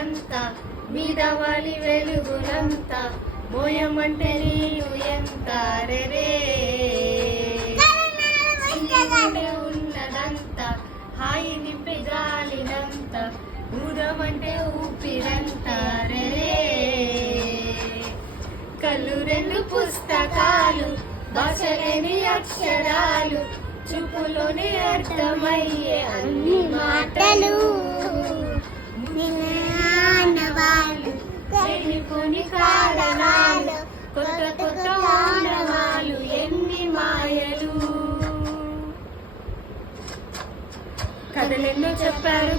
వెలుగులంతా మీద వాలి వెలుగులంతా మోయమంటే నీవు ఎంత రే ఉన్నదంతా హాయి నింపి జాలినంత ఊరమంటే ఊపిరంతా రే కళ్ళు రెండు పుస్తకాలు భాషలేని అక్షరాలు చూపులోని అర్థమయ్యే అన్ని మాటలు ఆనవాళ్ళు తెలియని కారణాలు కొత్త కొత్త ఆనవాళ్ళు ఎన్ని మాయలు కథలెన్నో చెప్పారు